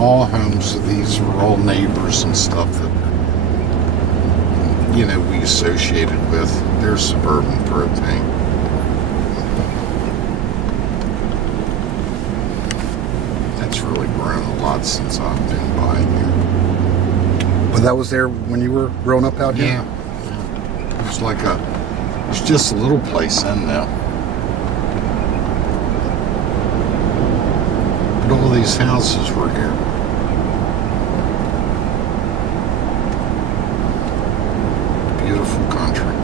all homes of these were all neighbors and stuff that, you know, we associated with. They're Suburban Propane. That's really grown a lot since I've been by here. But that was there when you were growing up out here? Yeah. It was like it's just a little place in now. But all these houses were here. Beautiful country.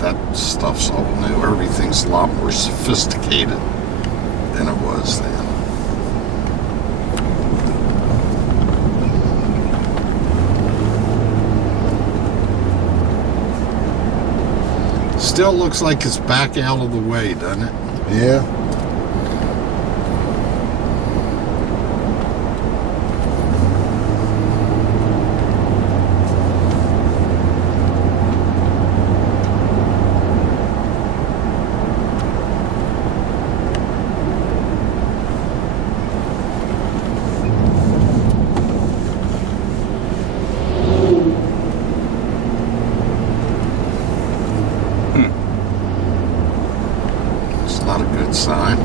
That stuff's all new. Everything's a lot more sophisticated than it was then. Still looks like it's back out of the way, doesn't it? Yeah. Not a good sign.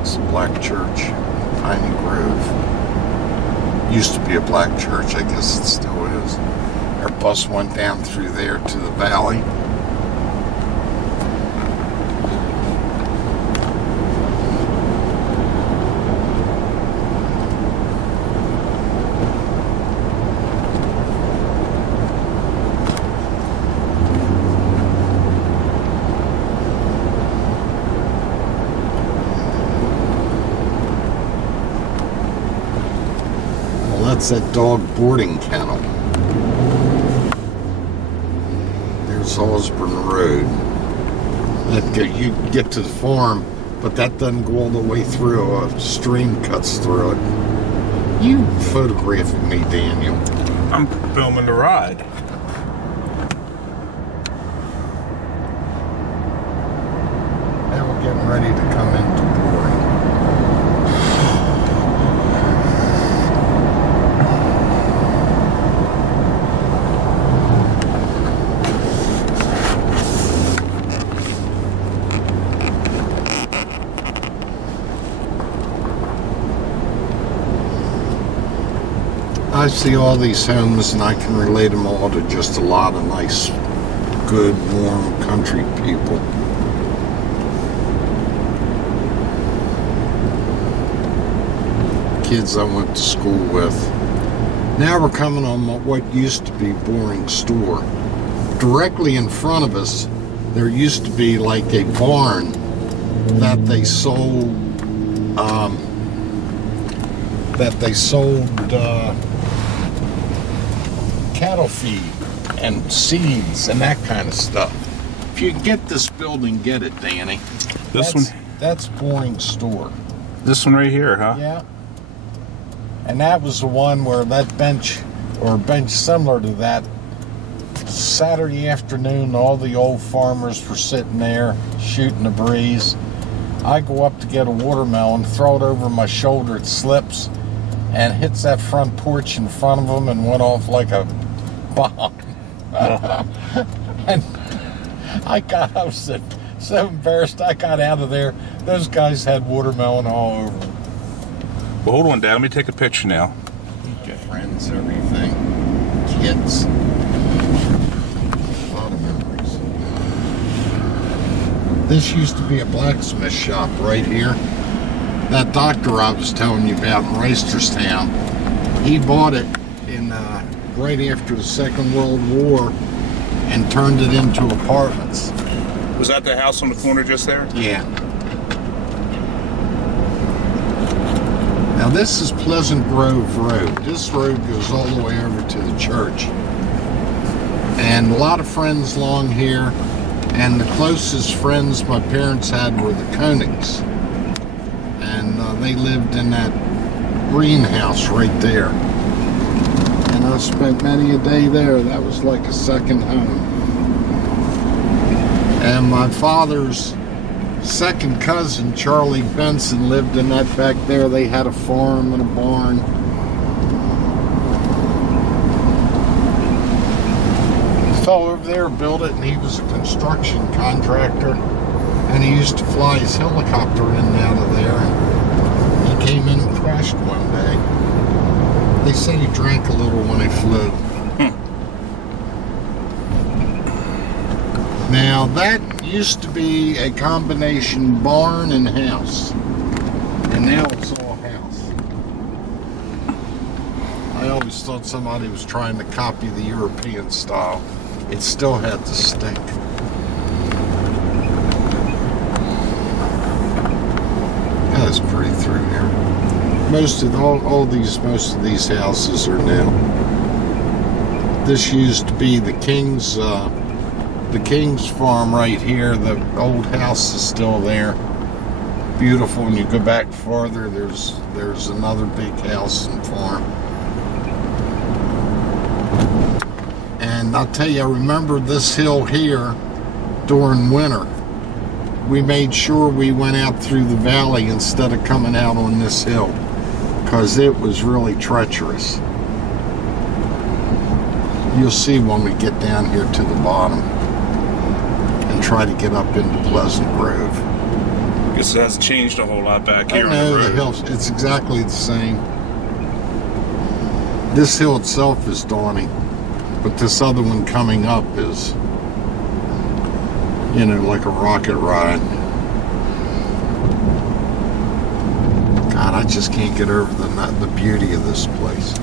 It's a black church, Piney Grove. Used to be a black church, I guess it still is. Our bus went down through there to the valley. That's that dog boarding kennel. There's Osborne Road. You get to the farm, but that doesn't go all the way through. A stream cuts through it. You photographing me, Daniel? I'm filming the ride. Now we're getting ready to come into boarding. I see all these homes and I can relate them all to just a lot of nice, good, warm country people. Kids I went to school with. Now we're coming on what used to be Boring Store. Directly in front of us, there used to be like a barn that they sold, cattle feed and seeds and that kind of stuff. If you get this building, get it, Danny. That's Boring Store. This one right here, huh? Yeah. And that was the one where that bench, or a bench similar to that, Saturday afternoon, all the old farmers were sitting there shooting the breeze. I go up to get a watermelon, throw it over my shoulder, it slips and hits that front porch in front of them and went off like a bomb. And I was so embarrassed. I got out of there. Those guys had watermelon all over them. Well, hold on, Dad. Let me take a picture now. Get friends, everything. Kids. A lot of memories. This used to be a blacksmith shop right here. That doctor I was telling you about in Reisterstown, he bought it in right after the Second World War and turned it into apartments. Was that the house on the corner just there? Yeah. Now Now this is Pleasant Grove Road. This road goes all the way over to the church. And a lot of friends along here. And the closest friends my parents had were the Konings. And they lived in that greenhouse right there. And I spent many a day there. That was like a second home. And my father's second cousin, Charlie Benson, lived in that back there. They had a farm and a barn. The fellow over there built it, and he was a construction contractor. And he used to fly his helicopter in and out of there. And he came in and crashed one day. They say he drank a little when he flew. Now that used to be a combination barn and house. And now it's all house. I always thought somebody was trying to copy the European style. It still had the stink. That's pretty through here. Most of these houses are new. This used to be the King's farm right here. The old house is still there. Beautiful. When you go back farther, there's another big house and farm. And I'll tell you, I remember this hill here during winter. We made sure we went out through the valley instead of coming out on this hill, because it was really treacherous. You'll see when we get down here to the bottom and try to get up into Pleasant Grove. Guess it hasn't changed a whole lot back here I on know the the road. hills, it's exactly the same. This hill itself is daunting, but this other one coming up is, you know, like a rocket ride. God, I just can't get over the beauty of this place.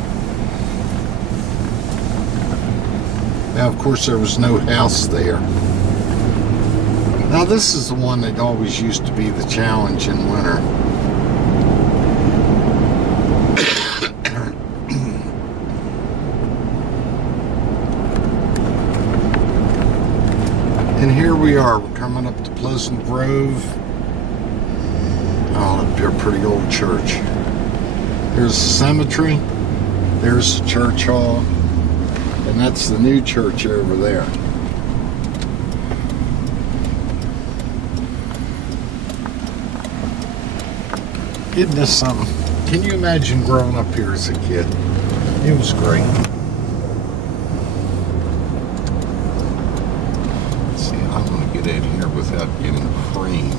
Now, of course, there was no house there. Now, this is the one that always used to be the challenge in winter. And here we are. We're coming up to Pleasant Grove. Oh, a pretty old church. There's the cemetery. There's the church hall. And that's the new church over there. Isn't this something? Can you imagine growing up here as a kid? It was great. Let's see, I want to get in here without getting creamed.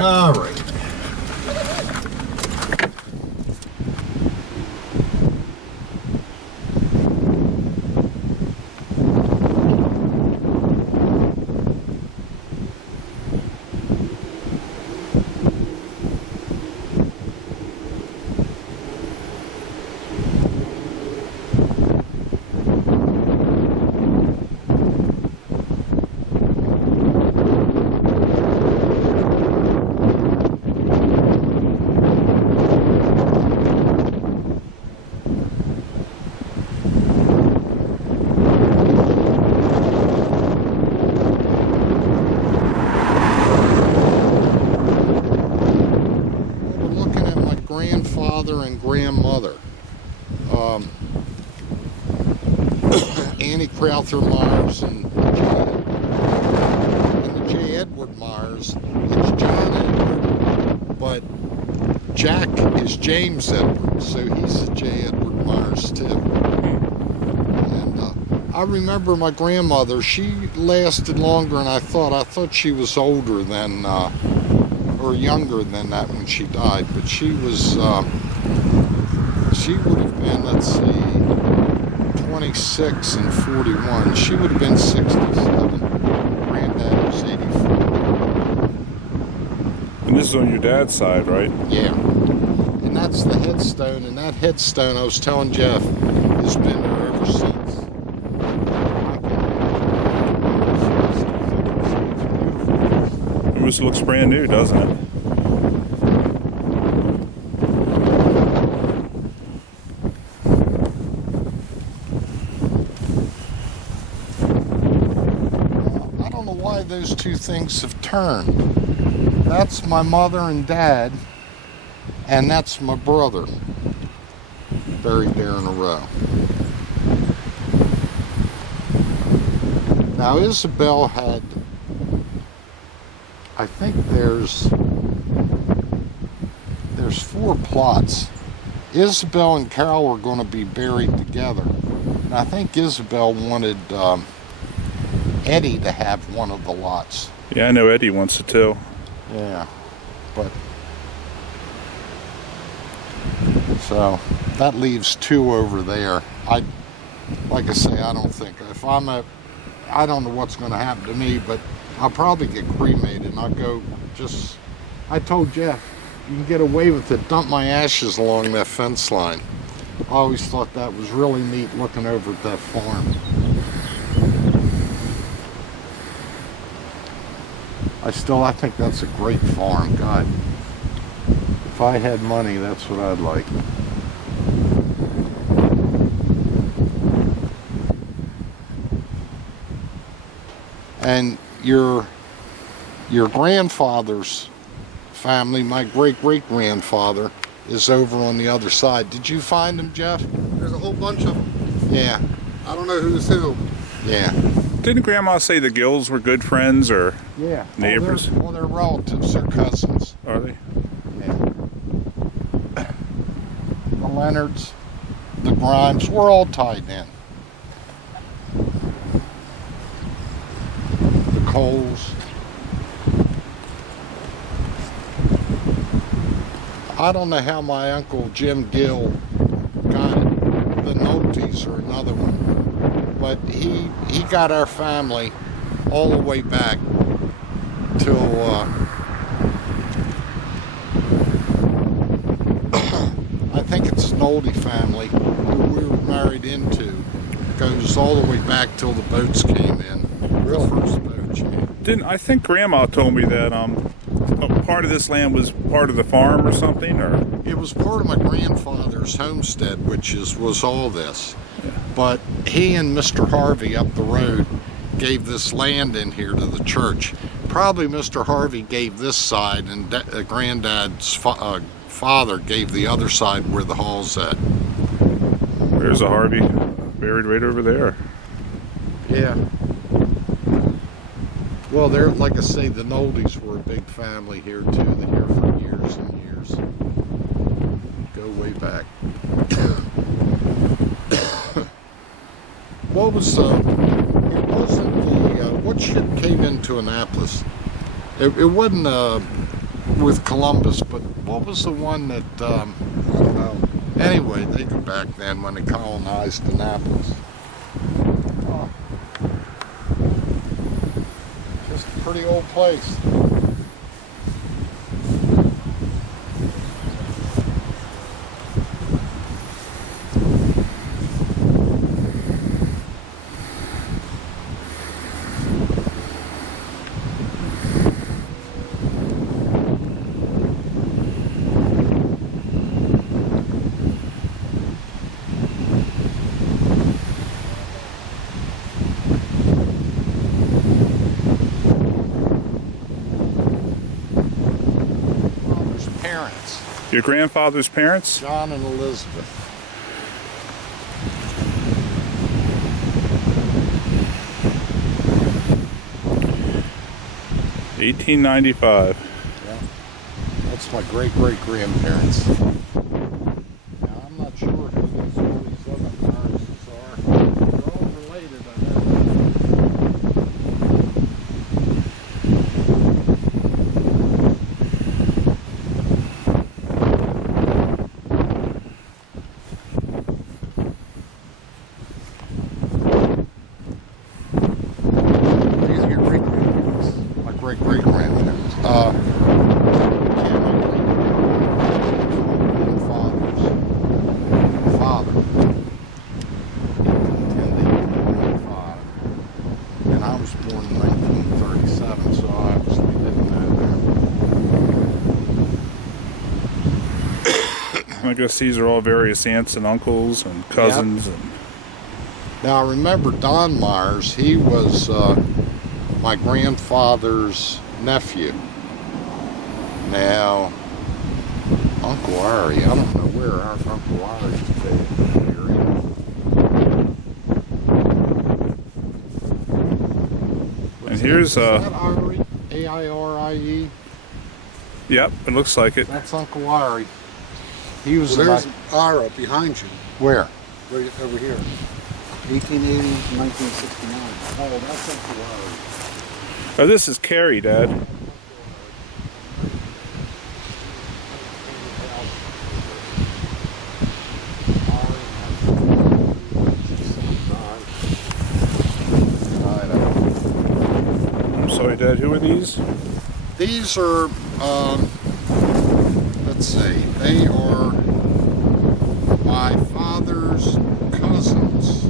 All right. Grandfather and grandmother, Annie Crowther Myers and the J. Edward Myers. It's John Edward, but Jack is James Edward, so he's the J. Edward Myers too. And I remember my grandmother. She lasted longer than I thought. I thought she was older than. Or younger than that when she died, but she was, she would have been, let's see, 26 and 41. She would have been 67. Granddad was 84. And this is on your dad's side, right? Yeah. And that's the headstone, and that headstone, I was telling Jeff, has been there ever since. It almost looks brand new, doesn't it? I don't know why those two things have turned. That's my mother and dad, and that's my brother, buried there in a row. Now Isabel had, I think there's 4 plots. Isabel and Carol were going to be buried together, and I think Isabel wanted Eddie to have one of the lots. Yeah, I know Eddie wants it too. Yeah, but so that leaves 2 over there. Like I say, I don't think I don't know what's going to happen to me, but I'll probably get cremated, and I'll go I told Jeff, you can get away with it, dump my ashes along that fence line. I always thought that was really neat, looking over at that farm. I think that's a great farm. God, if I had money, that's what I'd like. And your grandfather's family, my great-great-grandfather, is over on the other side. Did you find him, Jeff? There's a whole bunch of them. Yeah. I don't know who's who. Yeah. Didn't Grandma say the Gills were good friends or Yeah. neighbors? Well, they're relatives. They're cousins. Are they? Yeah. The Leonards, the Grimes, we're all tied in. The Coles. I don't know how my Uncle Jim Gill got it. The Noltes are another one. But he got our family all the way back till I think it's an Nolte family who we were married into. Goes all the way back till the boats came in. Really? The first boats. Didn't I think Grandma told me that part of this land was part of the farm or something, or It was part of my grandfather's homestead, which was all this. But he and Mr. Harvey up the road gave this land in here to the church. Probably Mr. Harvey gave this side, and Granddad's father gave the other side where the hall's at. there's a Harvey buried right over there. Yeah. Well, they're, like I say, the Noltes were a big family here too. They're here for years and years. Go way back. What was it wasn't the what ship came into Annapolis? It wasn't with Columbus, but what was the one that I don't know. Anyway, they go back then when they colonized Annapolis. Oh. Just a pretty old place. Parents, Your grandfather's parents? John and Elizabeth. $1895. Yeah, that's my great-great-grandparents. Now, I'm not sure who all these other Harrises are. They're all related, I know. These are your great-grandparents. My great-great-grandparents. Yeah, my I guess these are all various aunts and uncles and cousins. And Now, I remember Don Myers. He was my grandfather's nephew. Now, Uncle Ari, I don't know where our Uncle Ari's and here's is that Ari? A-I-R-I-E? Yep, it looks like it. That's Uncle Ari. He was Well, there's about, Ara behind you, where? right over here. 1880, 1969. Oh, that's Uncle Ara. Oh, this is Carrie, Dad. I'm sorry, Dad. Who are these? These are, let's see, they are my father's cousins.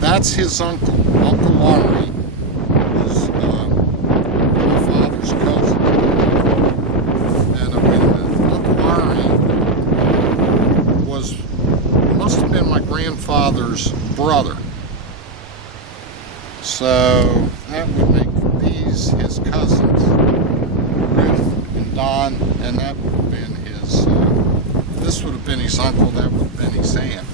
That's his uncle, Uncle Ari, is my father's cousin. And wait a minute, Uncle Ari must have been my grandfather's brother. So that would make these his cousins, Ruth and Don, and that would have been his, this would have been his uncle, that would have been his aunt.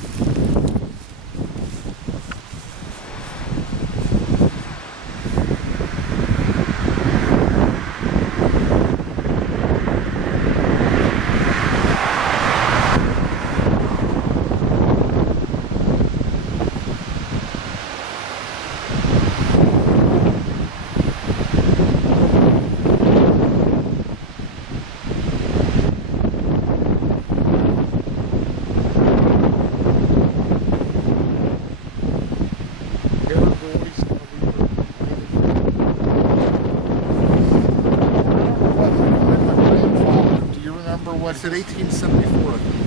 I said 1874. I think.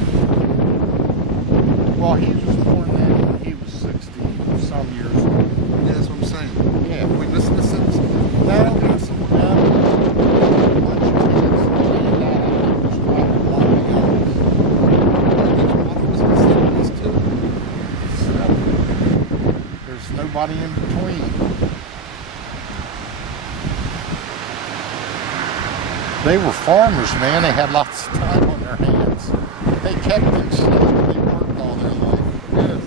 Well, he was born then when he was 60 some years old. Yeah, that's what I'm saying. Yeah. Are we missing a sentence? No, a bunch of kids and that was probably one of the youngest. Mother was missing these two. So, there's nobody in between. They were farmers, man. They had lots of time on their hands. They kept in shape. They worked all their life. Yes.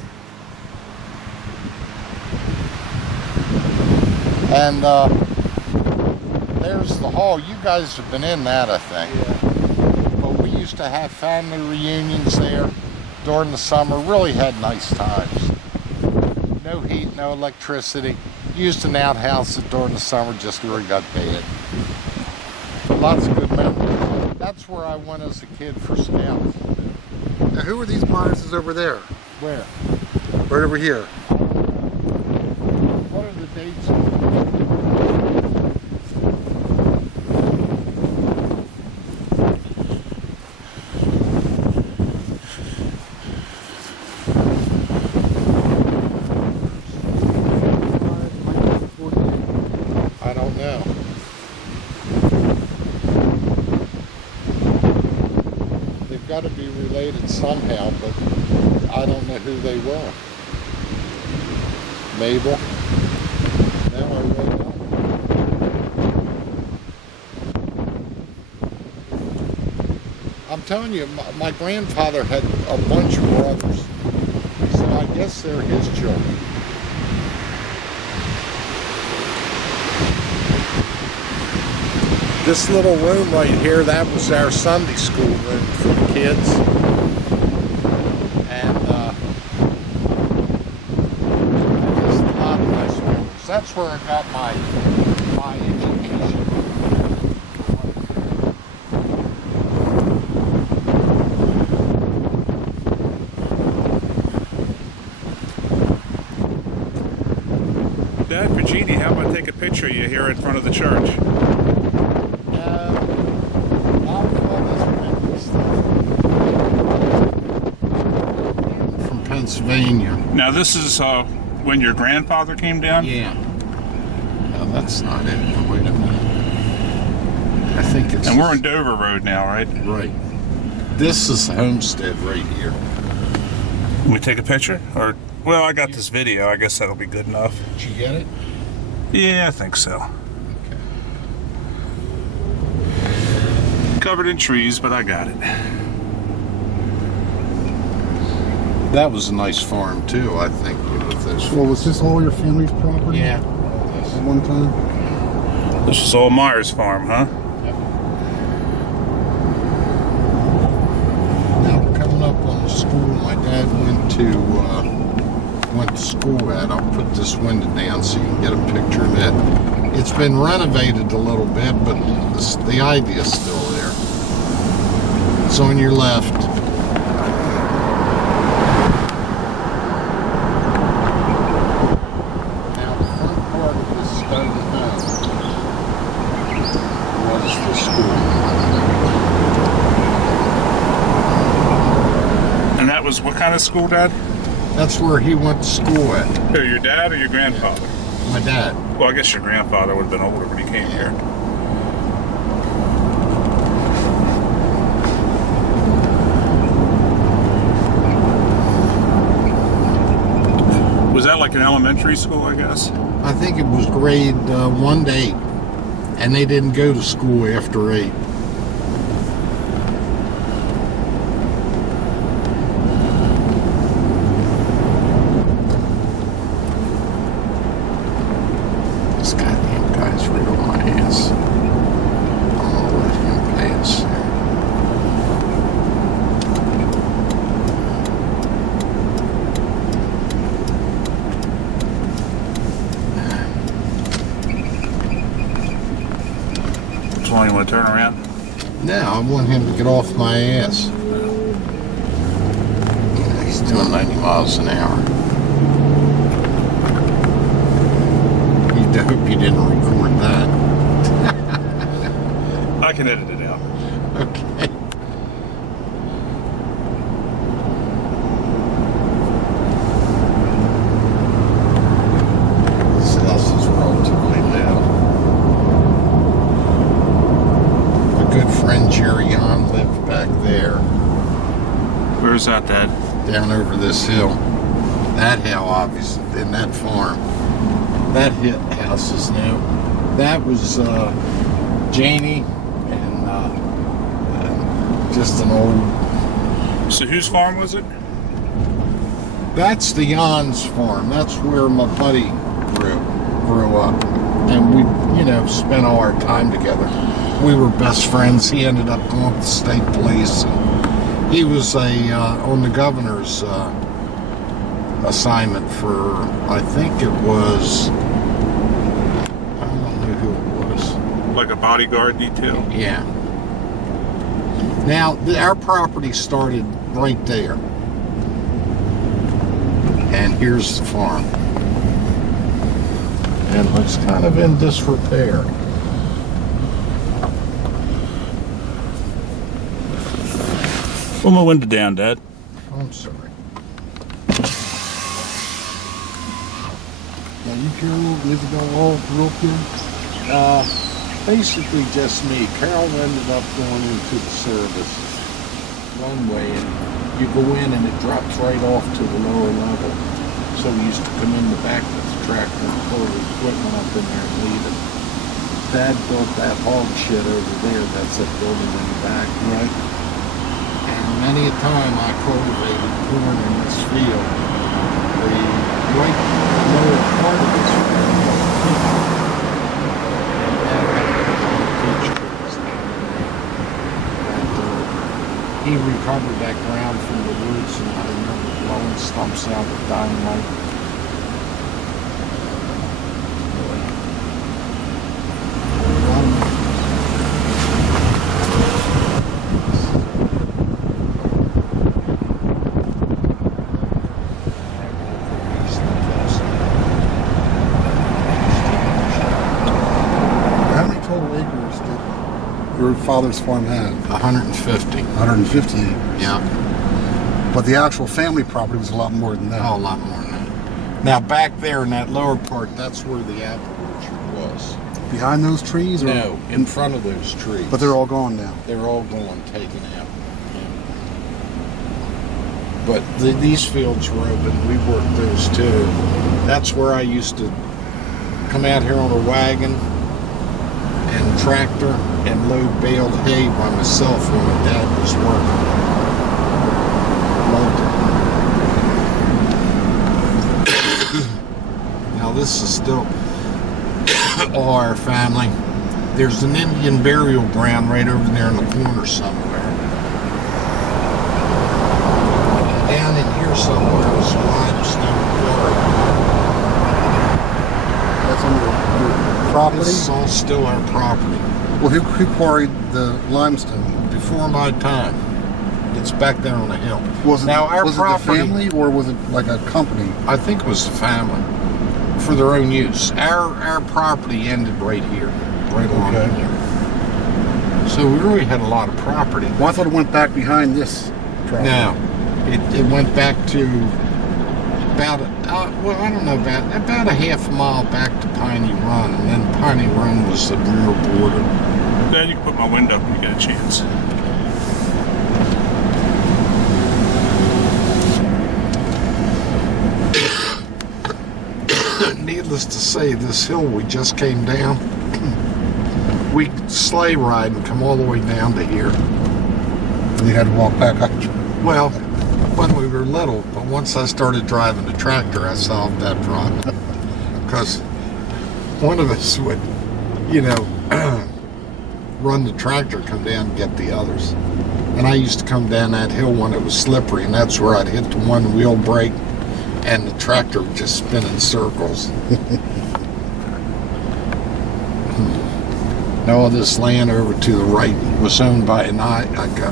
And there's the hall. You guys have been in that, I think. Yeah. But we used to have family reunions there during the summer. Really had nice times. No heat, no electricity. Used an outhouse during the summer just where it got bad. Lots of good memories. That's where I went as a kid for scouts. Now, who are these Myerses over there? Where? Right over here. What are the dates? I don't know. They've got to be related somehow, but I don't know who they were. Mabel. Now I really don't. I'm telling you, my grandfather had a bunch of brothers, so I guess they're his children. This little room right here, that was our Sunday school room for the kids. And just a lot of nice memories. That's where I got my education. Dad, Virginia, how about I take a picture of you here in front of the church? From Pennsylvania. Now, this is when your grandfather came down? Yeah. No, that's not it. Wait a minute. I think it's. And we're on Dover Road now, right? Right. This is the homestead right here. Can we take a picture? Or, well, I got this video. I guess that'll be good enough. Did you get it? Yeah, I think so. Covered in trees, but I got it. That was a nice farm too, I think, with this. Well, was this all your family's property? Yeah. At one time? This is all Myers Farm, huh? Now coming up on the school my dad went to school at. I'll put this window down so you can get a picture of it. It's been renovated a little bit, but the idea is still there. It's on your left. Now the front part of this stone house was the school. And that was what kind of school, Dad? That's where he went to school at. Who, your dad or your grandfather? My dad. Well, I guess your grandfather would have been older when he came here. Was that like an elementary school, I guess? I think it was grade 1 to 8, and they didn't go to school after 8. This goddamn guy's right on my ass. I'm gonna let him pass. Which one you want to turn around? Now I want him to get off my ass. Yeah, he's doing 90 miles an hour. I hope you didn't record that. I can edit it out. Okay. This house is relatively new. My good friend Jerry Yon lived back there, Where's that, Dad? down over this hill. That hill, obviously, in that farm. That house is new. That was Janie and just an old. So whose farm was it? That's the Jan's farm. That's where my buddy grew up, and we, spent all our time together. We were best friends. He ended up going to the state police. He was on the governor's assignment for, I think it was. I don't know who it was. Like a bodyguard detail? Yeah. Now, our property started right there. And here's the farm. And it looks kind of in disrepair. Pull my window down, Dad. I'm sorry. Now, you Carol, Isabel, all grew up here? Basically just me. Carol ended up going into the service one way, and you go in and it drops right off to the lower level. So we used to come in the back with the tractor and pull the equipment up in there and leave it. Dad built that hog shed over there. That's that building in the back. Right. And many a time I cultivated corn in this field. The right lower part of this field. He recovered that ground from the woods, and I remember blowing stumps out with dynamite. How many total acres did your father's farm have? 150. 150 acres. Yeah. But the actual family property was a lot more than that. Oh, a lot more than that. Now back there in that lower part, that's where the apple orchard was. Behind those trees? Or? No, in front of those trees. But they're all gone now. They're all gone, taken out. Yeah. But these fields were open. We worked those too. That's where I used to come out here on a wagon and tractor and load baled hay by myself when my dad was working. Loved it. Now this is still all our family. There's an Indian burial ground right over there in the corner somewhere. Down in here somewhere is a limestone quarry. That's on your property? This is all still our property. Well, who quarried the limestone? Before my time. It's back there on the hill. Was it, now our was property, it the family or was it like a company? I think it was the family for their own use. Our property ended right here, right along Okay. here. So we really had a lot of property. Well, I thought it went back behind this property. Now, it went back to about, well, I don't know, about a half a mile back to Piney Run, and then Piney Run was the rear border. Dad, you can put my window up when you get a chance. Needless to say, this hill we just came down, we could sleigh ride and come all the way down to here. And you had to walk back up. Well, when we were little, but once I started driving the tractor, I solved that problem. Because one of us would, you know, run the tractor, come down and get the others. And I used to come down that hill when it was slippery, and that's where I'd hit the one wheel brake, and the tractor would just spin in circles. Now, this land over to the right was owned by an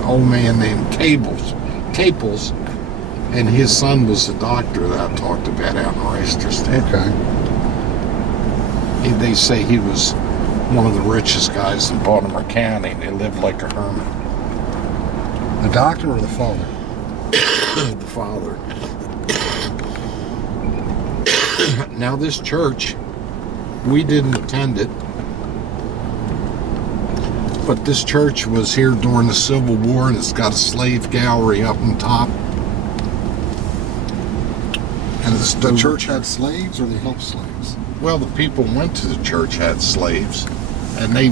old man named Caples, and his son was the doctor that I talked about out in Reisterstown. Okay. They say he was one of the richest guys in Baltimore County. They lived like a hermit. The doctor or the father? The father. Now, this church, we didn't attend it, but this church was here during the Civil War, and it's got a slave gallery up on top. And the church had slaves or they helped slaves? Well, the people went to the church had slaves, and they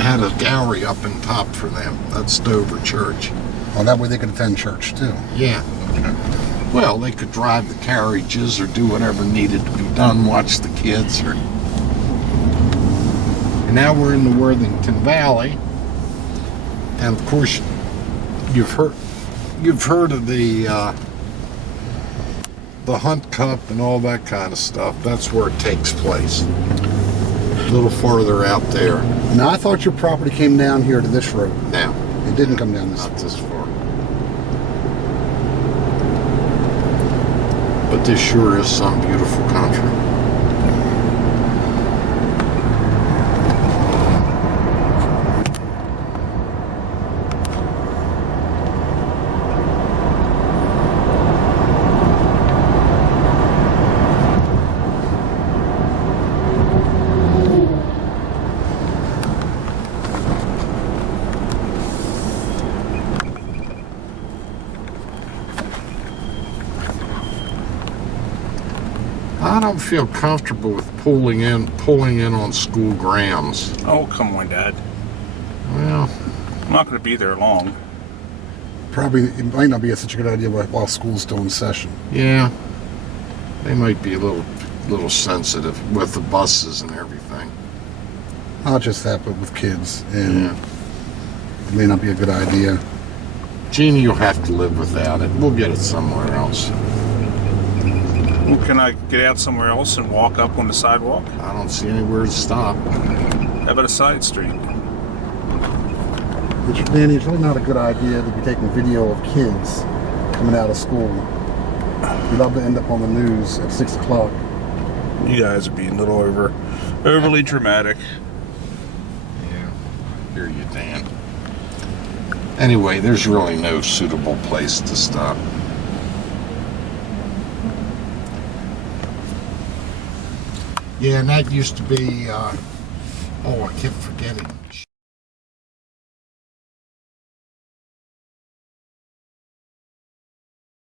had a gallery up on top for them. That's Dover Church. Well, that way they could attend church too. Yeah. Well, they could drive the carriages or do whatever needed to be done, watch the kids. And now we're in the Worthington Valley, and of course, you've heard of the Hunt Cup and all that kind of stuff. That's where it takes place. A little farther out there. Now, I thought your property came down here to this road. Now, It didn't come down this not road. this far. But this sure is some beautiful country. I don't feel comfortable with pulling in on school grounds. Oh, come on, Dad. Well, I'm not going to be there long. Probably, it might not be such a good idea while school's still in session. yeah, they might be a little sensitive with the buses and everything. Not just that, but with kids. And Yeah. it may not be a good idea. Jeannie, you'll have to live without it. We'll get it somewhere else. Well, can I get out somewhere else and walk up on the sidewalk? I don't see anywhere to stop. How about a side street? Danny, it's really not a good idea to be taking video of kids coming out of school. You'd love to end up on the news at 6 o'clock. You guys are being a little overly dramatic. Yeah, hear you, Dan. Anyway, there's really no suitable place to stop. Yeah, and that used to be, I keep forgetting.